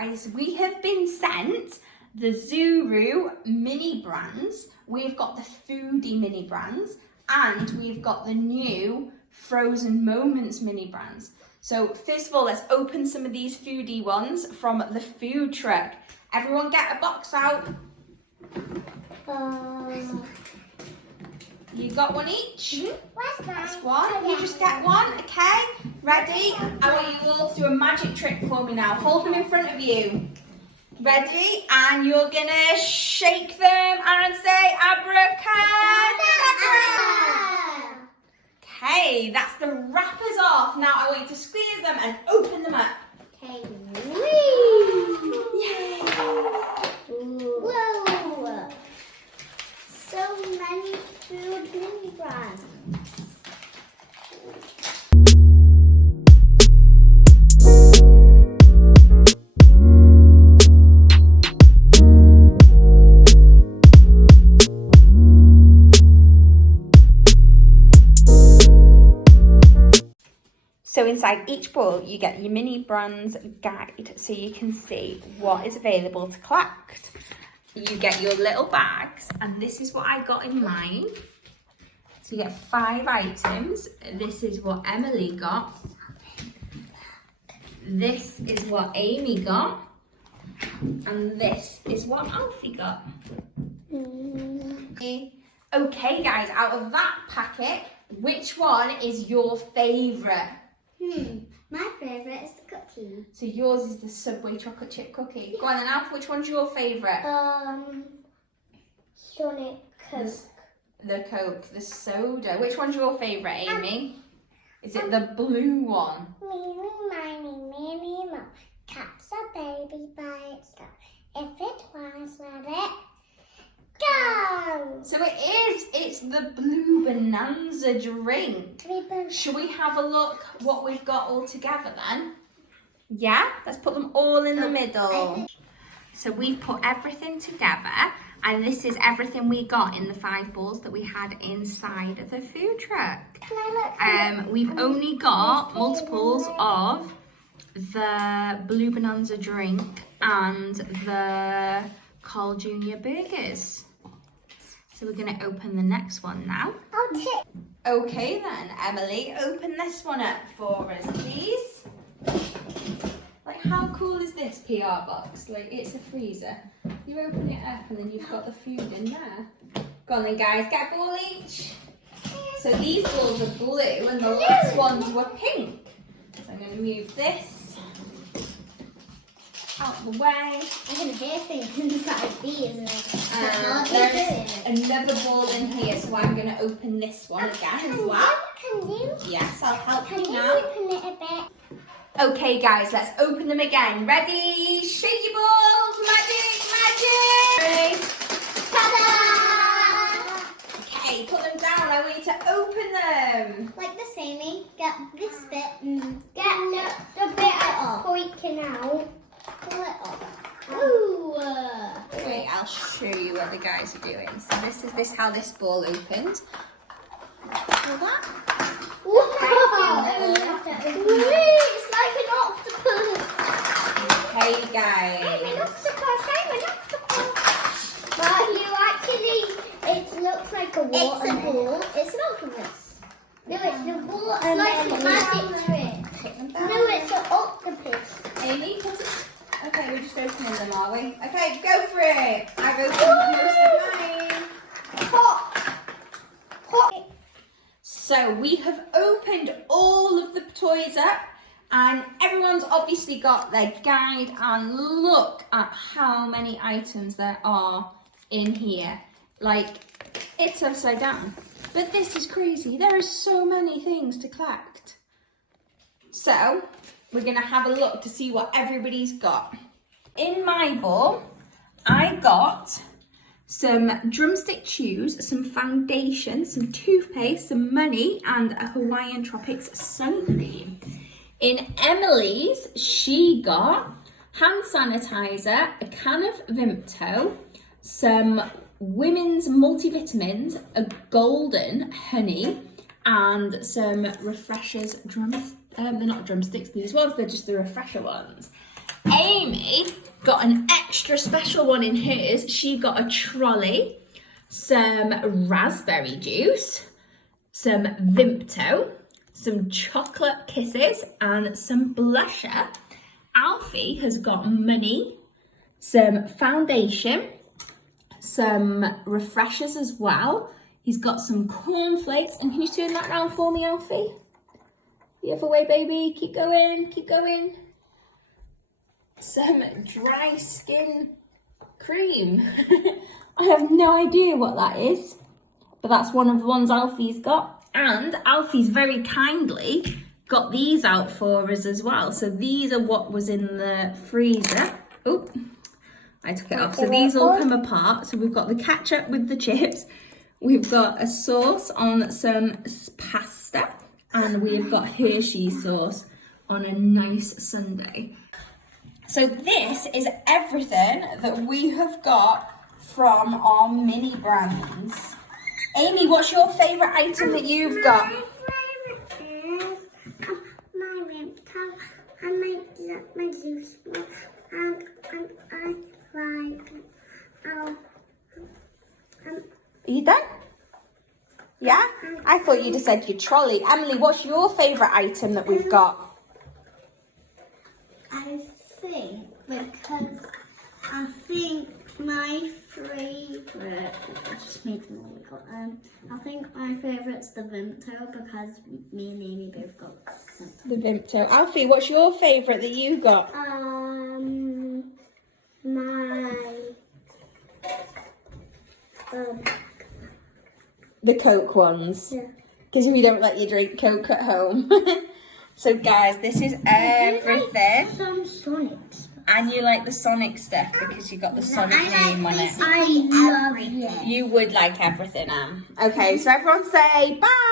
guys, we have been sent the Zuru mini brands. We've got the Foodie mini brands, and we've got the new Frozen Moments mini brands. So first of all, let's open some of these Foodie ones from the food truck. Everyone get a box out. You got one each? What's That's one. You just get one, okay? Ready? I want you all to do a magic trick for me now. Hold them in front of you. Ready? And you're gonna shake them and say abracadabra. Okay, that's the wrappers off. Now I want you to squeeze them and open them up. Okay. Yay! Whoa! So many food mini brands. So inside each bowl, you get your mini brands guide, so you can see what is available to collect. You get your little bags, and this is what I got in mine. So you get 5 items. This is what Emily got. This is what Amy got. And this is what Alfie got. Okay guys, out of that packet, which one is your favourite? My favourite is the cookie. So yours is the Subway chocolate chip cookie. Go on then, Alf, which one's your favourite? Sonic Coke. The Coke, the soda. Which one's your favourite, Amy? Is it the blue one? Meeny, miny, miny, mo. Cat's a baby by itself. If it wants, let it go. So it is. It's the Blue Bonanza drink. Shall we have a look what we've got all together then? Yeah? Let's put them all in the middle. So we've put everything together, and this is everything we got in the 5 balls that we had inside of the food truck. We've only got multiples of the Blue Bonanza drink and the Carl Jr. burgers. So we're going to open the next one now. Okay then, Emily, open this one up for us, please. Like, how cool is this PR box? Like, it's a freezer. You open it up and then you've got the food in there. Go on then, guys, get a ball each. So these balls are blue and the last ones were pink. So I'm going to move this out the way. I'm going to hear things inside these. There's another ball in here, so I'm going to open this one again as well. Can you? Yes, I'll help you Can now. you open it a bit? Okay guys, let's open them again. Ready? Shake your balls! Magic! Magic! Ta-da! Okay, put them down. I want you to open them. Like this, Amy. Get this bit. Get the bit that's poking out. Pull it off. Ooh. Wait, I'll show you what the guys are doing. So this is how this ball opened. Feel that? Whoa. It's like an octopus. Hey guys. I'm an octopus. But you actually, it looks like a water ball. It's an octopus. No, it's the ball. It's like a magic trick. No, it's an octopus. Amy, put it. Okay, we're just opening them, are we? Okay, go for it. I've opened most of mine. Hot. So we have opened all of the toys up, and everyone's obviously got their guide, and look at how many items there are in here. Like, it's upside down. But this is crazy. There are so many things to collect. So we're going to have a look to see what everybody's got. In my bowl, I got some drumstick chews, some foundation, some toothpaste, some money, and a Hawaiian Tropics sun cream. In Emily's, she got hand sanitizer, a can of Vimto, some women's multivitamins, a golden honey, and some refreshers they're not drumsticks, these ones, they're just the refresher ones. Amy got an extra special one in hers. She got a trolley, some raspberry juice, some Vimto, some chocolate kisses, and some blusher. Alfie has got money, some foundation, some refreshers as well. He's got some cornflakes. And can you turn that round for me, Alfie? The other way, baby. Keep going, keep going. Some dry skin cream. I have no idea what that is, but that's one of the ones Alfie's got. And Alfie's very kindly got these out for us as well. So these are what was in the freezer. Oh, I took it off. So these all come apart. So we've got the ketchup with the chips. We've got a sauce on some pasta. And we've got Hershey sauce on a nice sundae. So this is everything that we have got from our mini brands. Amy, what's your favourite item that you've got? My favourite is my Vimto and my juice and I like Are you done? Yeah? I thought you'd have said your trolley. Emily, what's your favourite item that we've got? I think my favourite, I think my favourite's the Vimto because me and Amy both got The Vimto. Alfie, what's your favourite that you got? The Coke ones. Yeah. Because we don't let you drink Coke at home. So guys, this is everything. Some Sonics. And you like the Sonic stuff because you got the Sonic name on it. I love it. You would like everything, Am. Okay, so everyone say bye.